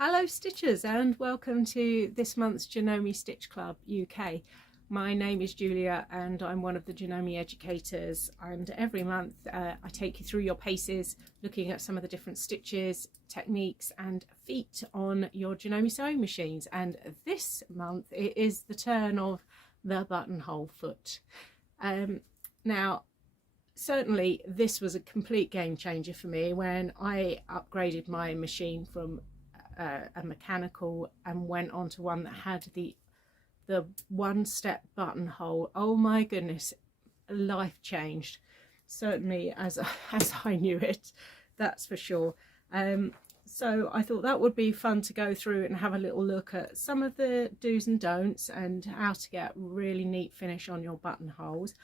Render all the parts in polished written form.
Hello Stitchers, and welcome to this month's Janome Stitch Club UK. My name is Julia and I'm one of the Janome educators, and every month I take you through your paces, looking at some of the different stitches, techniques and feet on your Janome sewing machines. And this month it is the turn of the Buttonhole Foot. Now certainly this was a complete game changer for me when I upgraded my machine from a mechanical and went on to one that had the one-step buttonhole. Oh my goodness, life changed, certainly as I knew it, that's for sure. So I thought that would be fun to go through and have a little look at some of the do's and don'ts and how to get really neat finish on your buttonholes.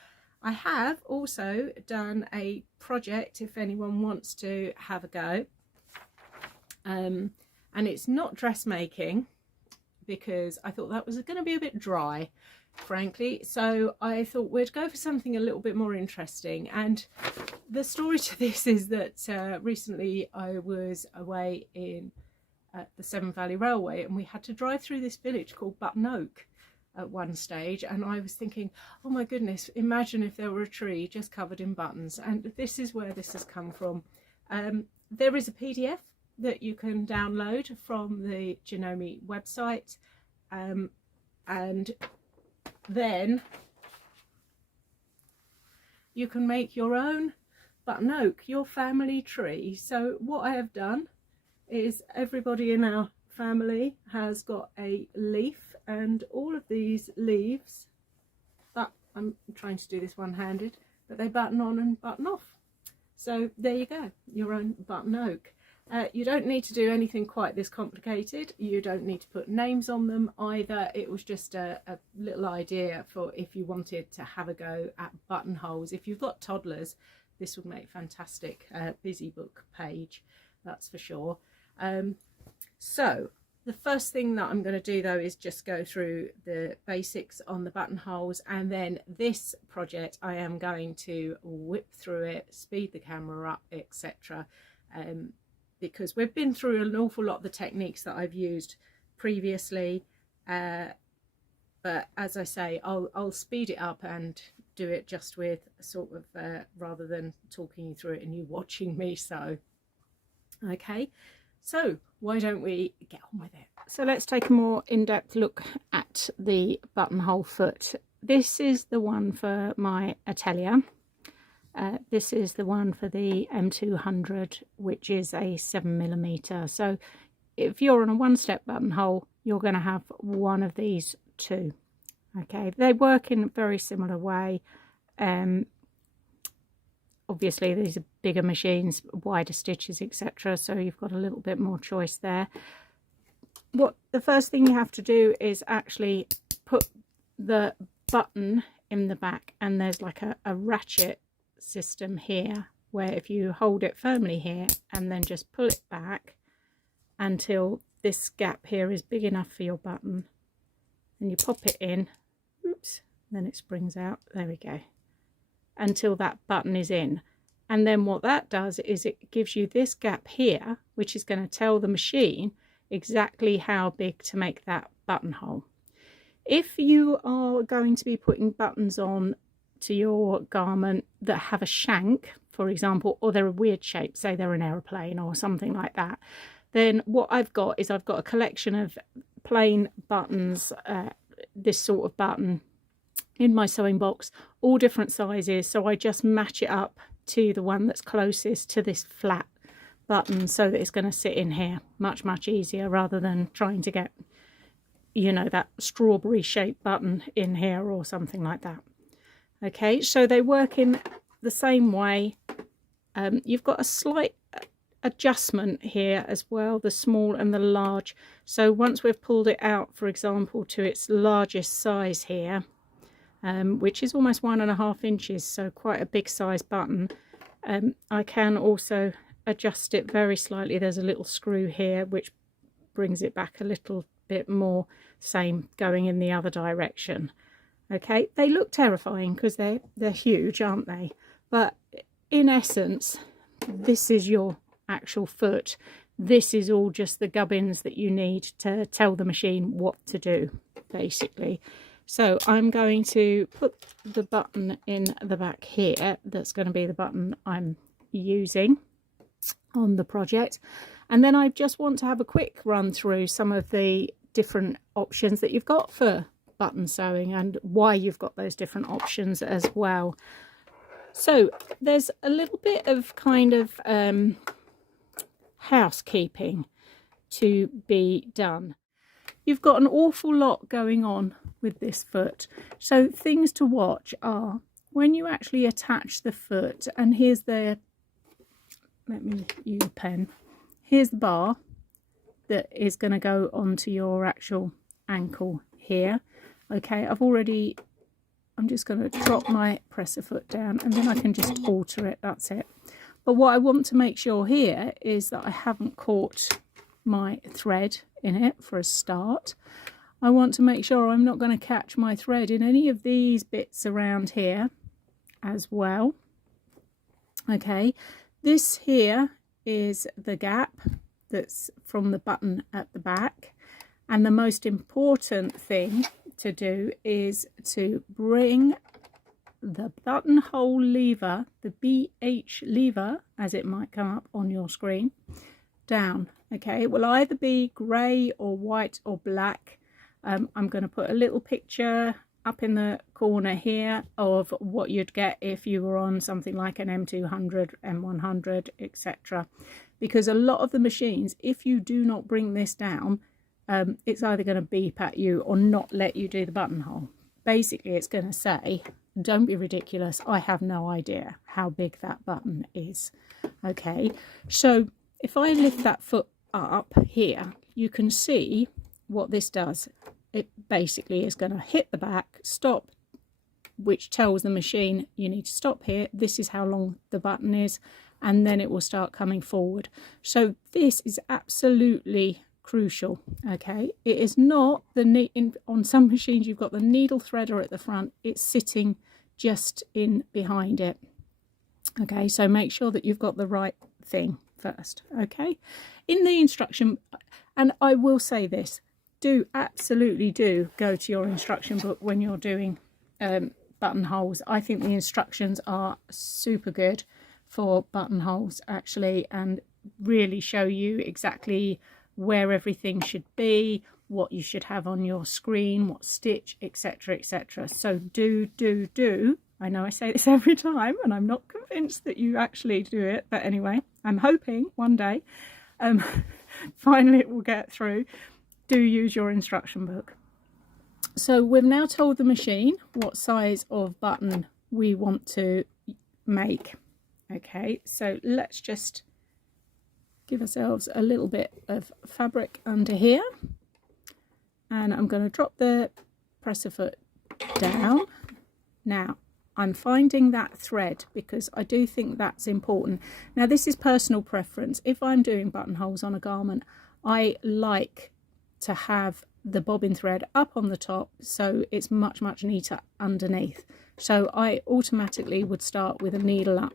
I have also done a project if anyone wants to have a go. And it's not dressmaking, because I thought that was going to be a bit dry, frankly. So I thought we'd go for something a little bit more interesting. And the story to this is that recently I was away at the Severn Valley Railway, and we had to drive through this village called Buttonhole at one stage. And I was thinking, oh my goodness, imagine if there were a tree just covered in buttons. And this is where this has come from. There is a PDF that you can download from the Janome website, and then you can make your own buttonhole, your family tree. So what I have done is everybody in our family has got a leaf, and all of these leaves, but I'm trying to do this one-handed, but they button on and button off. So there you go, your own buttonhole. You don't need to do anything quite this complicated. You don't need to put names on them either. It was just a little idea for if you wanted to have a go at buttonholes. If you've got toddlers, this would make fantastic busy book page, that's for sure. So the first thing that I'm going to do though is just go through the basics on the buttonholes, and then this project I am going to whip through it, speed the camera up, etc. Because we've been through an awful lot of the techniques that I've used previously, but as I say, I'll speed it up and do it just with sort of rather than talking you through it and you watching me. So okay, so why don't we get on with it? So let's take a more in-depth look at the Buttonhole Foot. This is the one for my atelier. This is the one for the M200, which is a 7mm. So if you're on a one-step buttonhole, you're going to have one of these two. Okay, they work in a very similar way. Obviously these are bigger machines, wider stitches, etc. So you've got a little bit more choice there. What the first thing you have to do is actually put the button in the back, and there's like a ratchet system here where if you hold it firmly here and then just pull it back until this gap here is big enough for your button, and you pop it in, oops, then it springs out, there we go, until that button is in. And then what that does is it gives you this gap here, which is going to tell the machine exactly how big to make that buttonhole. If you are going to be putting buttons on to your garment that have a shank, for example, or they're a weird shape, say they're an aeroplane or something like that, then what I've got is I've got a collection of plain buttons, this sort of button in my sewing box, all different sizes. So I just match it up to the one that's closest to this flat button so that it's going to sit in here much easier, rather than trying to get, you know, that strawberry shaped button in here or something like that. Okay, so they work in the same way. You've got a slight adjustment here as well, the small and the large. So once we've pulled it out, for example, to its largest size here, which is almost 1.5 inches, so quite a big size button, I can also adjust it very slightly. There's a little screw here which brings it back a little bit more, same going in the other direction. Okay, they look terrifying because they're huge, aren't they? But in essence, this is your actual foot. This is all just the gubbins that you need to tell the machine what to do, basically. So I'm going to put the button in the back here. That's going to be the button I'm using on the project. And then I just want to have a quick run through some of the different options that you've got for button sewing and why you've got those different options as well. So there's a little bit of kind of housekeeping to be done. You've got an awful lot going on with this foot. So things to watch are when you actually attach the foot, and here's the, let me use a pen. Here's the bar that is going to go onto your actual ankle here. Okay, I'm just going to drop my presser foot down and then I can just alter it. That's it. But what I want to make sure here is that I haven't caught my thread in it for a start. I want to make sure I'm not going to catch my thread in any of these bits around here as well. Okay, this here is the gap that's from the button at the back, and the most important thing to do is to bring the buttonhole lever, the BH lever as it might come up on your screen, down. Okay, it will either be grey or white or black. I'm going to put a little picture up in the corner here of what you'd get if you were on something like an M200, M100, etc. Because a lot of the machines, if you do not bring this down, it's either going to beep at you or not let you do the buttonhole. Basically, it's going to say, don't be ridiculous, I have no idea how big that button is. Okay, so if I lift that foot up here, you can see what this does. It basically is going to hit the back, stop, which tells the machine you need to stop here. This is how long the button is, and then it will start coming forward. So this is absolutely crucial. Okay, it is not on some machines you've got the needle threader at the front, it's sitting just in behind it. Okay, so make sure that you've got the right thing first. Okay, in the instruction, and I will say this, absolutely do go to your instruction book when you're doing buttonholes. I think the instructions are super good for buttonholes actually, and really show you exactly where everything should be, what you should have on your screen, what stitch, etc, etc. So do. I know I say this every time and I'm not convinced that you actually do it, but anyway, I'm hoping one day finally it will get through. Do use your instruction book. So we've now told the machine what size of button we want to make. Okay, so let's just give ourselves a little bit of fabric under here, and I'm going to drop the presser foot down. Now I'm finding that thread because I do think that's important. Now this is personal preference. If I'm doing buttonholes on a garment, I like to have the bobbin thread up on the top so it's much neater underneath. So I automatically would start with a needle up,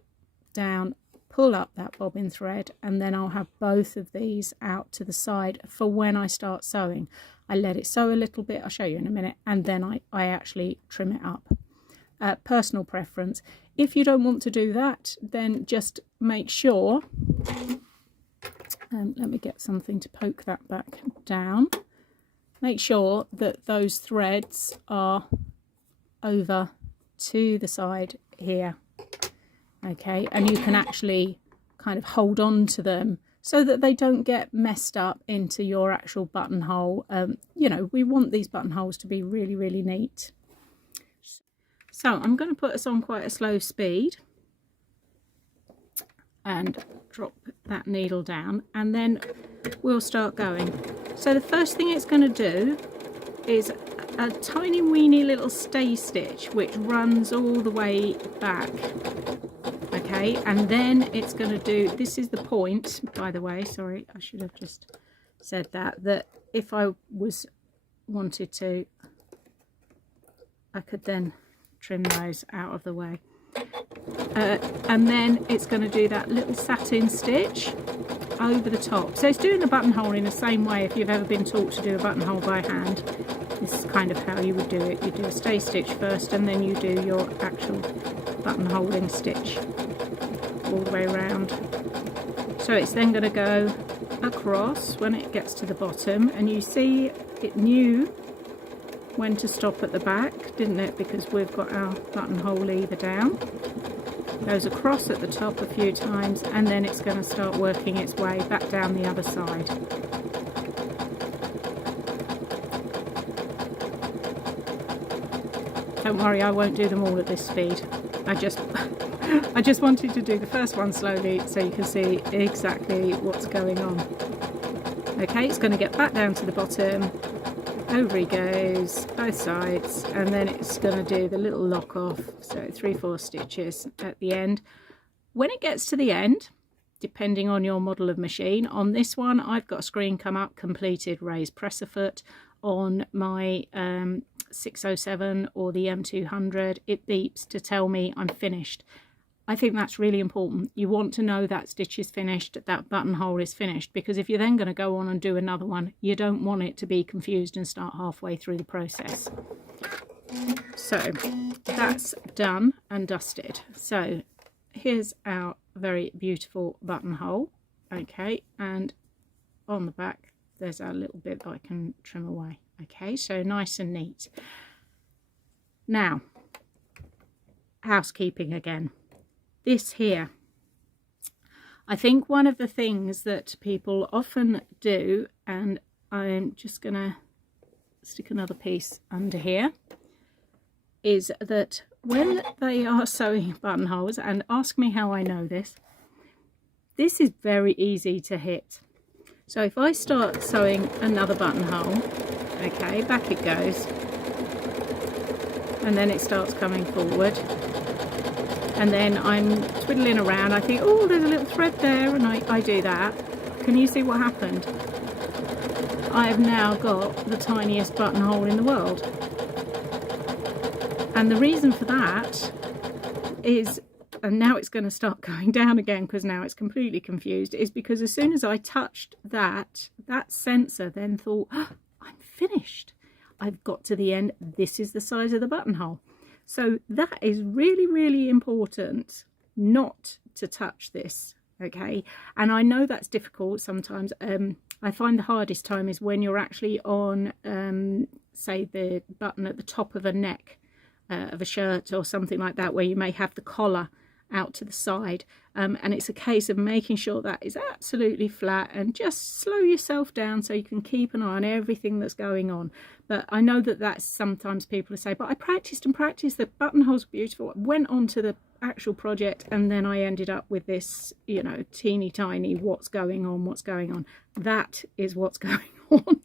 down, pull up that bobbin thread, and then I'll have both of these out to the side for when I start sewing. I let it sew a little bit, I'll show you in a minute, and then I actually trim it up. Personal preference. If you don't want to do that, then just make sure, let me get something to poke that back down. Make sure that those threads are over to the side here. Okay, and you can actually kind of hold on to them so that they don't get messed up into your actual buttonhole. You know, we want these buttonholes to be really neat. So I'm going to put us on quite a slow speed and drop that needle down, and then we'll start going. So the first thing it's going to do is a tiny weeny little stay stitch which runs all the way back. Okay, and then it's going to do, this is the point, by the way, sorry, I should have just said that if I wanted to, I could then trim those out of the way. And then it's going to do that little satin stitch over the top. So it's doing the buttonhole in the same way if you've ever been taught to do a buttonhole by hand. This is kind of how you would do it. You do a stay stitch first and then you do your actual buttonholing stitch all the way around. So it's then going to go across when it gets to the bottom, and you see it knew when to stop at the back, didn't it, because we've got our buttonhole lever down. Goes across at the top a few times and then it's going to start working its way back down the other side. Don't worry, I won't do them all at this speed. I just wanted to do the first one slowly so you can see exactly what's going on. Okay, it's going to get back down to the bottom, over he goes, both sides, and then it's going to do the little lock off, so 3/4 stitches at the end. When it gets to the end, depending on your model of machine, on this one I've got a screen come up, completed raised presser foot. On my 607 or the M200, it beeps to tell me I'm finished. I think that's really important. You want to know that stitch is finished, that buttonhole is finished, because if you're then going to go on and do another one, you don't want it to be confused and start halfway through the process. So that's done and dusted. So here's our very beautiful buttonhole. Okay, and on the back there's our little bit that I can trim away. Okay, so nice and neat. Now, housekeeping again. This here, I think one of the things that people often do, and I'm just gonna stick another piece under here, is that when they are sewing buttonholes, and ask me how I know this, this is very easy to hit. So if I start sewing another buttonhole, okay, back it goes, and then it starts coming forward, and then I'm twiddling around, I think, oh, there's a little thread there, and I do that. Can you see what happened? I have now got the tiniest buttonhole in the world. And the reason for that is, and now it's going to start going down again because now it's completely confused, is because as soon as I touched that sensor then thought, oh, I'm finished. I've got to the end. This is the size of the buttonhole. So that is really, really important not to touch this. Okay. And I know that's difficult sometimes. I find the hardest time is when you're actually on, say, the button at the top of a neck of a shirt or something like that, where you may have the collar out to the side, and it's a case of making sure that is absolutely flat and just slow yourself down so you can keep an eye on everything that's going on. But I know that that's sometimes people say, but I practiced and practiced, the buttonholes were beautiful, I went on to the actual project and then I ended up with this, you know, teeny tiny what's going on. That is what's going on.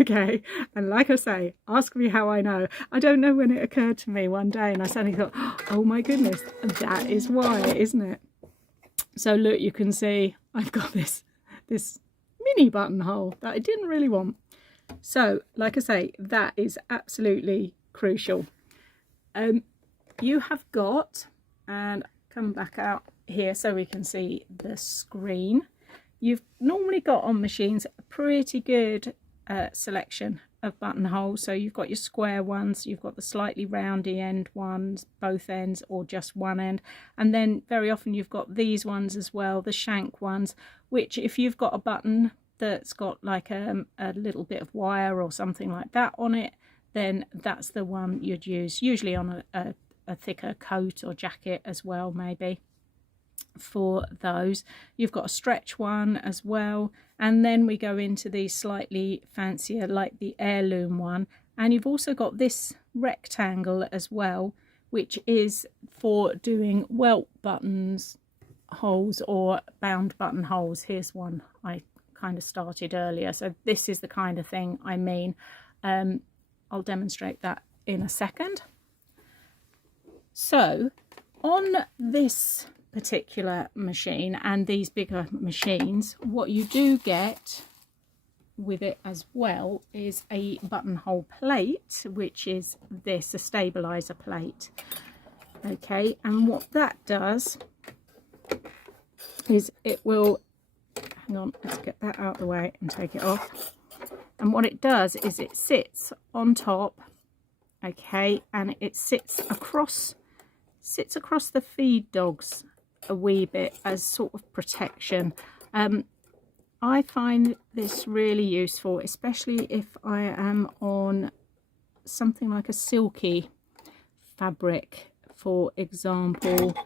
Okay, and like I say, ask me how I know. I don't know when it occurred to me one day and I suddenly thought, oh my goodness, that is why, isn't it? So look, you can see I've got this mini buttonhole that I didn't really want. So like I say, that is absolutely crucial. You have got, and come back out here so we can see the screen, you've normally got on machines a pretty good selection of buttonholes. So you've got your square ones, you've got the slightly roundy end ones, both ends, or just one end, and then very often you've got these ones as well, the shank ones, which if you've got a button that's got like a little bit of wire or something like that on it, then that's the one you'd use, usually on a thicker coat or jacket as well, maybe for those. You've got a stretch one as well, and then we go into these slightly fancier, like the heirloom one, and you've also got this rectangle as well, which is for doing welt buttons holes or bound buttonholes. Here's one I kind of started earlier, so this is the kind of thing I mean. I'll demonstrate that in a second. So on this particular machine and these bigger machines, what you do get with it as well is a buttonhole plate, which is this, a stabilizer plate. Okay, and what that does is it will hang on, let's get that out of the way and take it off. And what it does is it sits on top, okay, and it sits across the feed dogs a wee bit as sort of protection. I find this really useful, especially if I am on something like a silky fabric, for example,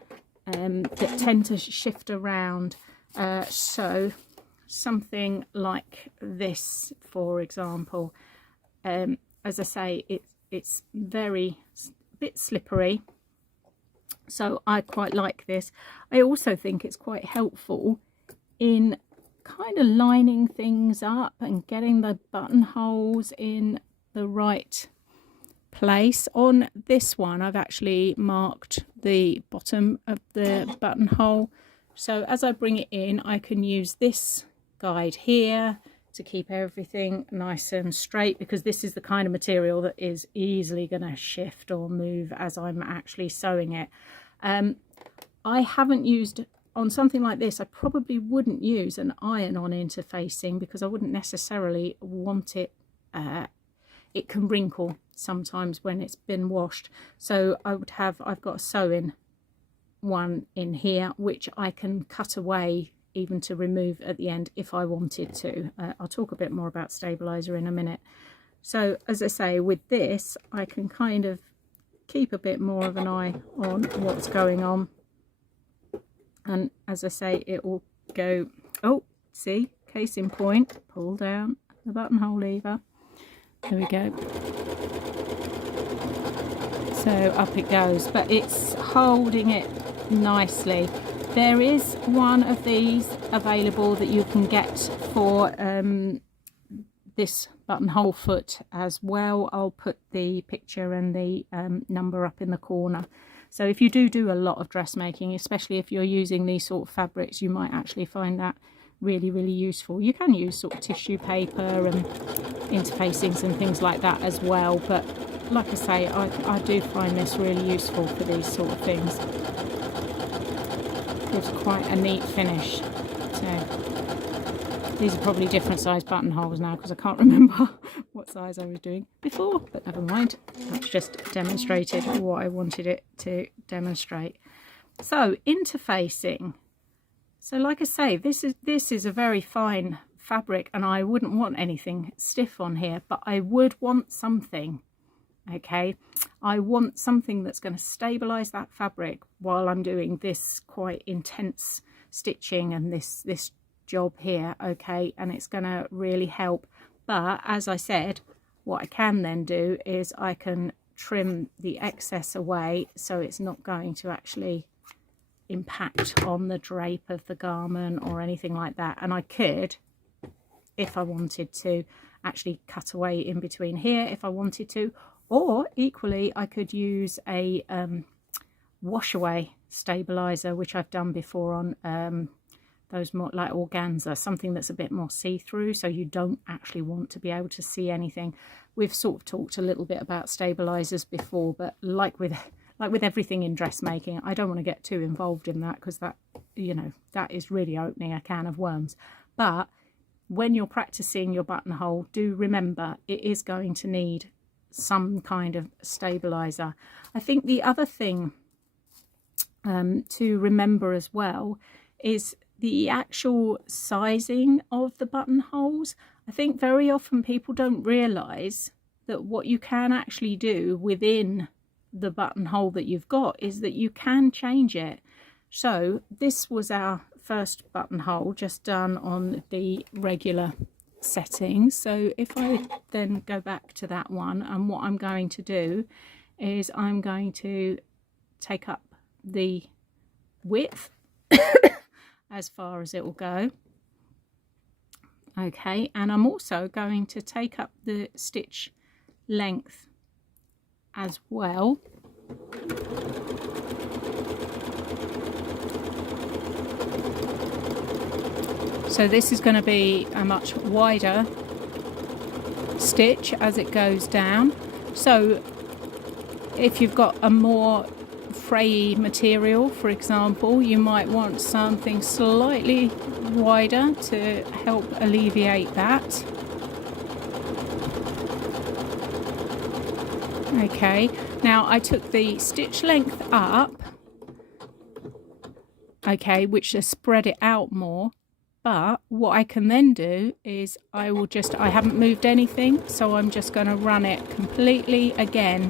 that tend to shift around. So something like this, for example, as I say, it's a bit slippery, so I quite like this. I also think it's quite helpful in kind of lining things up and getting the buttonholes in the right place. On this one, I've actually marked the bottom of the buttonhole, so as I bring it in, I can use this guide here to keep everything nice and straight, because this is the kind of material that is easily going to shift or move as I'm actually sewing it. I haven't used, on something like this, I probably wouldn't use an iron-on interfacing, because I wouldn't necessarily want it, it can wrinkle sometimes when it's been washed. So I've got a sewing one in here, which I can cut away even to remove at the end if I wanted to. I'll talk a bit more about stabilizer in a minute. So as I say, with this, I can kind of keep a bit more of an eye on what's going on. And as I say, it will go, oh, see, case in point, pull down the buttonhole lever. There we go. So up it goes, but it's holding it nicely. There is one of these available that you can get for this buttonhole foot as well. I'll put the picture and the number up in the corner. So if you do a lot of dressmaking, especially if you're using these sort of fabrics, you might actually find that really, really useful. You can use sort of tissue paper and interfacings and things like that as well. But like I say, I do find this really useful for these sort of things. Gives quite a neat finish. So these are probably different size buttonholes now, because I can't remember what size I was doing before, but never mind. That's just demonstrated what I wanted it to demonstrate. So interfacing. So like I say, this is a very fine fabric, and I wouldn't want anything stiff on here, but I would want something, okay? I want something that's going to stabilize that fabric while I'm doing this quite intense stitching and this job here, okay? And it's going to really help. But as I said, what I can then do is I can trim the excess away, so it's not going to actually impact on the drape of the garment or anything like that. And I could, if I wanted to, actually cut away in between here if I wanted to, or equally I could use a wash away stabilizer, which I've done before on those more like organza, something that's a bit more see-through, so you don't actually want to be able to see anything. We've sort of talked a little bit about stabilizers before, but like with everything in dressmaking, I don't want to get too involved in that, because that, you know, that is really opening a can of worms. But when you're practicing your buttonhole, do remember it is going to need some kind of stabilizer. I think the other thing to remember as well is the actual sizing of the buttonholes. I think very often people don't realize that what you can actually do within the buttonhole that you've got is that you can change it. So this was our first buttonhole, just done on the regular settings. So if I then go back to that one, and what I'm going to do is I'm going to take up the width as far as it will go, okay, and I'm also going to take up the stitch length as well. So this is going to be a much wider stitch as it goes down. So if you've got a more frayy material, for example, you might want something slightly wider to help alleviate that. Okay, now I took the stitch length up, okay, which has spread it out more. But what I can then do is I haven't moved anything, so I'm just going to run it completely again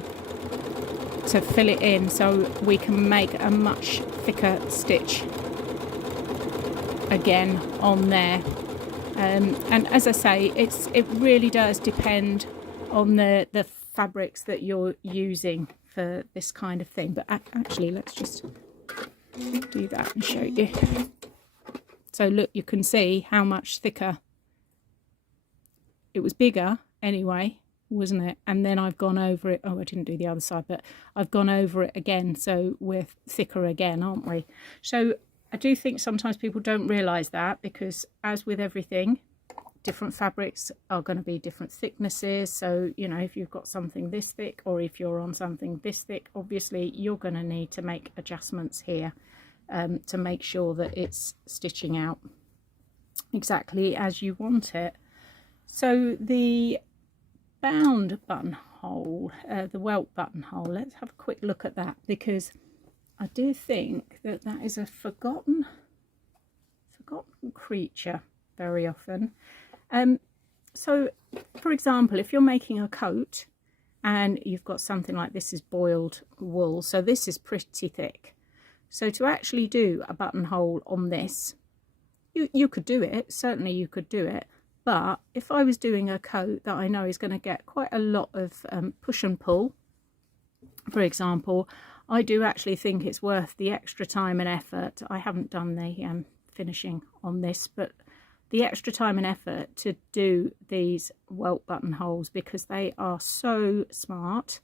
to fill it in, so we can make a much thicker stitch again on there. And as I say, it really does depend on the fabrics that you're using for this kind of thing. But actually, let's just do that and show you. So look, you can see how much thicker. It was bigger anyway, wasn't it? And then I've gone over it. Oh, I didn't do the other side, but I've gone over it again. So we're thicker again, aren't we? So I do think sometimes people don't realise that, because as with everything, different fabrics are going to be different thicknesses. So, you know, if you've got something this thick, or if you're on something this thick, obviously you're going to need to make adjustments here. To make sure that it's stitching out exactly as you want it. So the bound buttonhole, the welt buttonhole, let's have a quick look at that, because I do think that is a forgotten creature very often. So for example, if you're making a coat and you've got something like this is boiled wool, so this is pretty thick. So to actually do a buttonhole on this, you could do it, certainly you could do it. But if I was doing a coat that I know is going to get quite a lot of push and pull, for example, I do actually think it's worth the extra time and effort. I haven't done the finishing on this, but the extra time and effort to do these welt buttonholes, because they are so smart,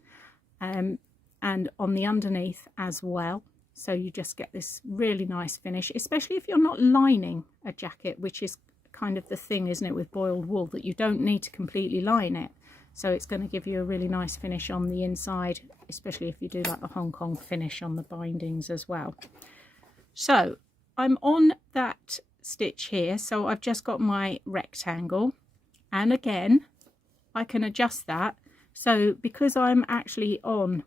and on the underneath as well. So you just get this really nice finish, especially if you're not lining a jacket, which is kind of the thing, isn't it, with boiled wool, that you don't need to completely line it. So it's going to give you a really nice finish on the inside, especially if you do like a Hong Kong finish on the bindings as well. So I'm on that stitch here, so I've just got my rectangle, and again I can adjust that. So because I'm actually on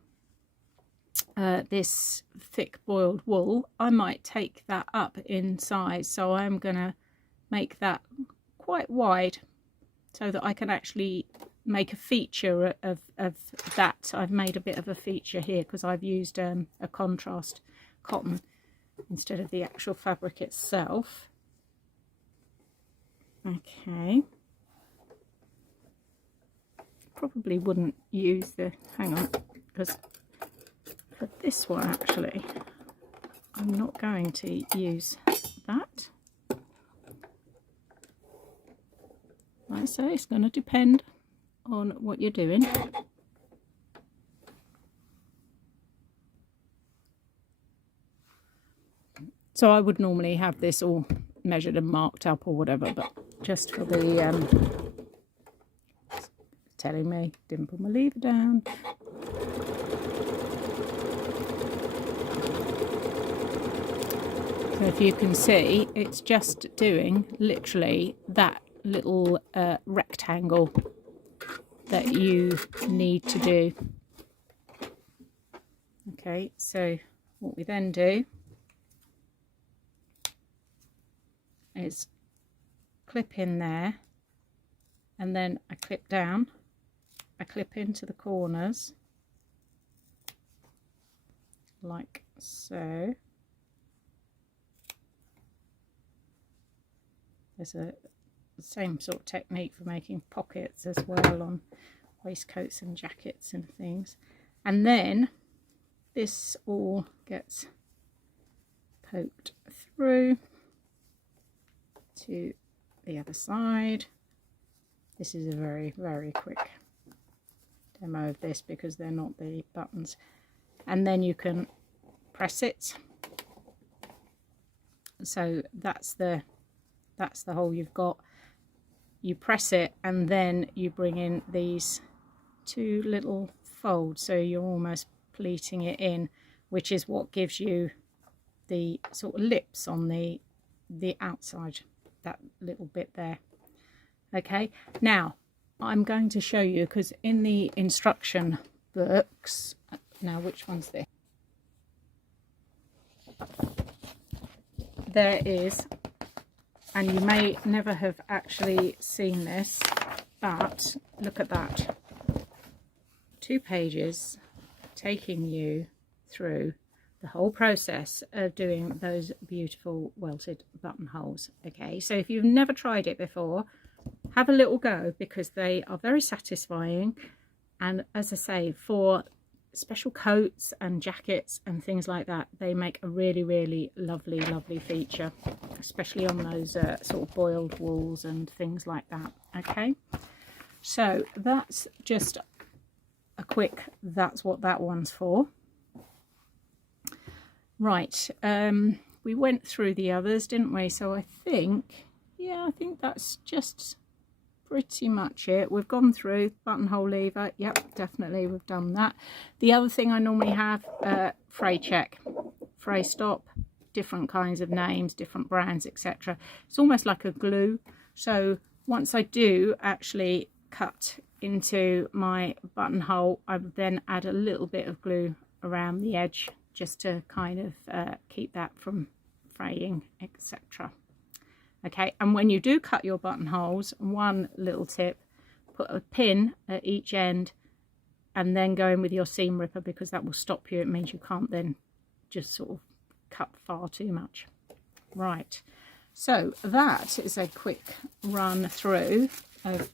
this thick boiled wool, I might take that up in size, so I'm gonna make that quite wide so that I can actually make a feature of that. I've made a bit of a feature here because I've used a contrast cotton instead of the actual fabric itself. Okay, probably wouldn't use the, hang on, because for this one actually I'm not going to use that. Like I say, it's going to depend on what you're doing. So I would normally have this all measured and marked up or whatever, but just for the telling me, didn't put my lever down. So if you can see, it's just doing literally that little rectangle that you need to do. Okay, so what we then do is clip in there, and then I clip down, I clip into the corners like so. There's a same sort of technique for making pockets as well on waistcoats and jackets and things. And then this all gets poked through to the other side. This is a very, very quick demo of this because they're not the buttons. And then you can press it. So that's the hole you've got. You press it and then you bring in these two little folds, so you're almost pleating it in which is what gives you the sort of lips on the outside, that little bit there. Okay, now I'm going to show you, because in the instruction books, now which one's this? There is, and you may never have actually seen this, but look at that, 2 pages taking you through the whole process of doing those beautiful welted buttonholes. Okay, so if you've never tried it before, have a little go, because they are very satisfying. And as I say, for special coats and jackets and things like that, they make a really, really lovely feature, especially on those sort of boiled wools and things like that. Okay, so that's just a quick, that's what that one's for. Right, we went through the others, didn't we? So I think, yeah, I think that's just pretty much it. We've gone through buttonhole lever. Yep, definitely we've done that. The other thing I normally have, fray check, fray stop, different kinds of names, different brands, etc. It's almost like a glue. So once I do actually cut into my buttonhole, I would then add a little bit of glue around the edge, just to kind of keep that from fraying, etc. Okay, and when you do cut your buttonholes, one little tip, put a pin at each end and then go in with your seam ripper, because that will stop you. It means you can't then just sort of cut far too much. Right, so that is a quick run through of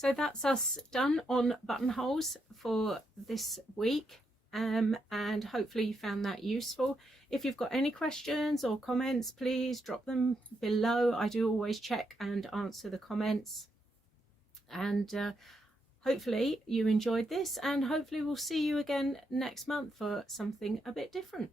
So that's us done on buttonholes for this week. and hopefully you found that useful. If you've got any questions or comments, please drop them below. I do always check and answer the comments, and hopefully you enjoyed this, and hopefully we'll see you again next month for something a bit different.